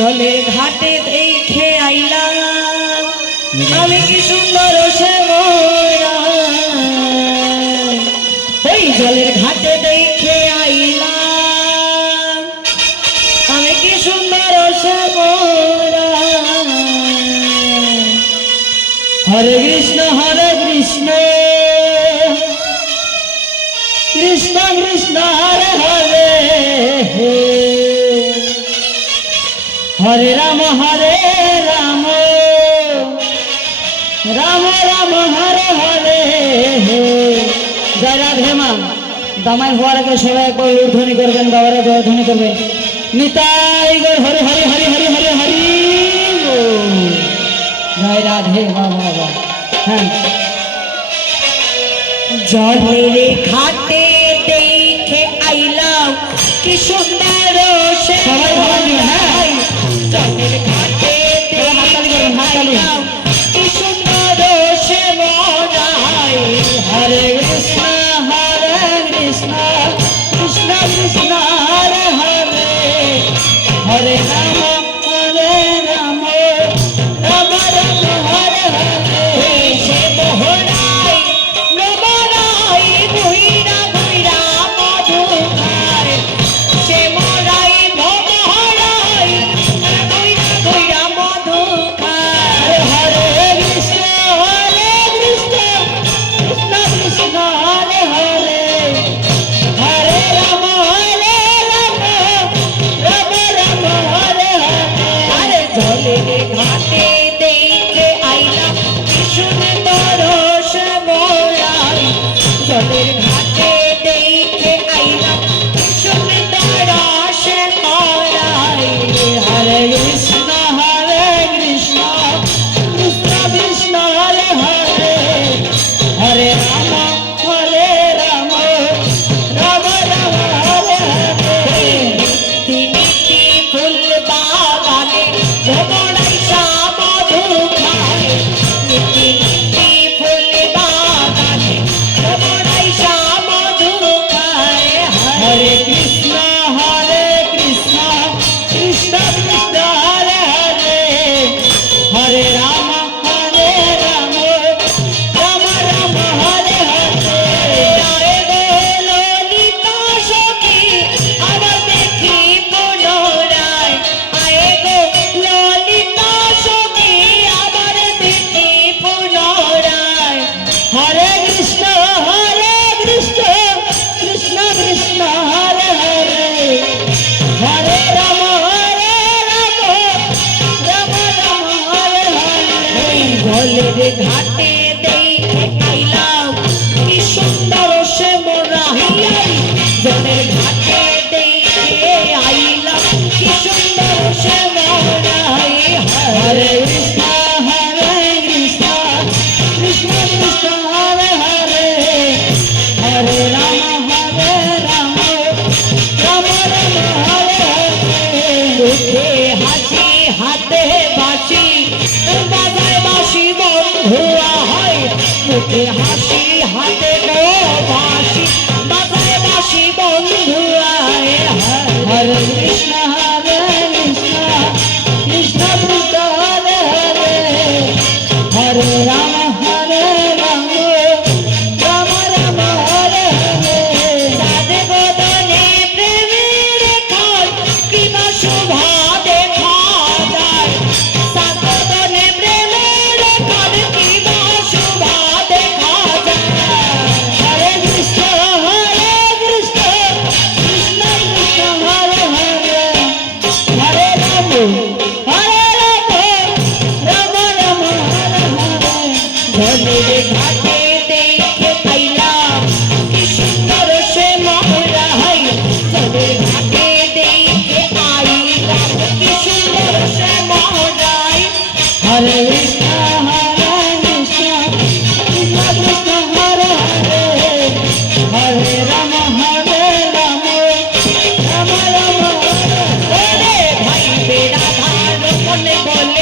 জলের ঘাটে দেখে আইলাম আমি কি সুন্দর সে মোরা, ওই জলের ঘাটে দেখে আইলাম আমি কি সুন্দর সে মোরা। হরে কৃষ্ণ কৃষ্ণ কৃষ্ণ হরে হরে, হরে রাম রাম রাম হরে হরে। জয় রাধে মা। দামাই হওয়ার আগে সবাই একবার ধ্বনি করবেন, বাবারা জয় ধ্বনি করবেন। নিতাই গৌর হরে হরে হরে হরে হরে হরি। জয় রাধে বাবা। হ্যাঁ, জলের ঘাটে দেখে আইলাম কি সুন্দর সে, হ্যাঁ জলের ঘাটে দেখে আইলাম কি সুন্দর সে মনাই। হরে কৃষ্ণ কৃষ্ণ কৃষ্ণ হরে হরে, হরে রাম রাম রাম হরে হরে। সে মোহনাই নমরাই ঘুইরা ঘুইরা মধু খায়, সে মরাই ভমরাই ঘুইরা ঘুইরা মধু খায়। হরে কৃষ্ণ কৃষ্ণ কৃষ্ণ হরে হরে, হরে রাম রাম রাম হরে হরে। আরে জলের ঘাটে দেখে আইলাম কি সুন্দর সে মোরাই, জলের ঘাটে দেখে আইলাম কি সুন্দর সে মোরাই। হরে কৃষ্ণ কৃষ্ণ কৃষ্ণ হরে হরে, হরে রাম রাম রাম হরে হরে। তিনটি ফুল বাগানে ভ্রমণাই মধু খায়, নিতি ফুল বাগানে ভ্রমণাই মধু খায়। হরে কৃষ্ণ কৃষ্ণ কৃষ্ণ হরে হরে, হরে রাম রাম রাম হরে হরে। জয় গো ললিতা সখী আবার দেখি পুনরায়, আয়ে গো ললিতা সখী আবার দেখি পুনরায়। হরে কৃষ্ণ কৃষ্ণ কৃষ্ণ হরে হরে, হরে রাম রাম রাম হরে হরে। জলের ঘাটে দেখে আইলাম কি সুন্দর সে মোরাই, জলের ঘাটে দেখে আইলাম কি সুন্দর সে মোরাই। হরে কৃষ্ণ কৃষ্ণ কৃষ্ণ হরে হরে, হরে রাম রাম রাম হরে হরে। মুখে হাসি হাতে বাঁশি বাজায় বাঁশি বন্ধুয়া হয়, মুখে হাসি হাতে বাঁশি বাজায় বাঁশি বন্ধুয়া। হরে কৃষ্ণ কৃষ্ণ কৃষ্ণ হরে হরে, হরে রাম রাম রাম হরে হরে। সাধে বদনে প্রেমের খান কিবা শোভা দেখা যায়, সাধে বদনে প্রেমের খান কিবা শোভা দেখা যায়। হরে কৃষ্ণ কৃষ্ণ কৃষ্ণ হরে হরে, হরে রাম রাম রাম হরে হরে। জলের ঘাটে দেখে পাইলাম কি সুন্দর সে মোরাই, জলের ঘাটে দেখে আইলাম কি সুন্দর সে মোরাই। হরে কৃষ্ণ কৃষ্ণ কৃষ্ণ হরে হরে, হরে রাম রাম রাম রাম হরে। ভাই বেড়া ধার মনে বলে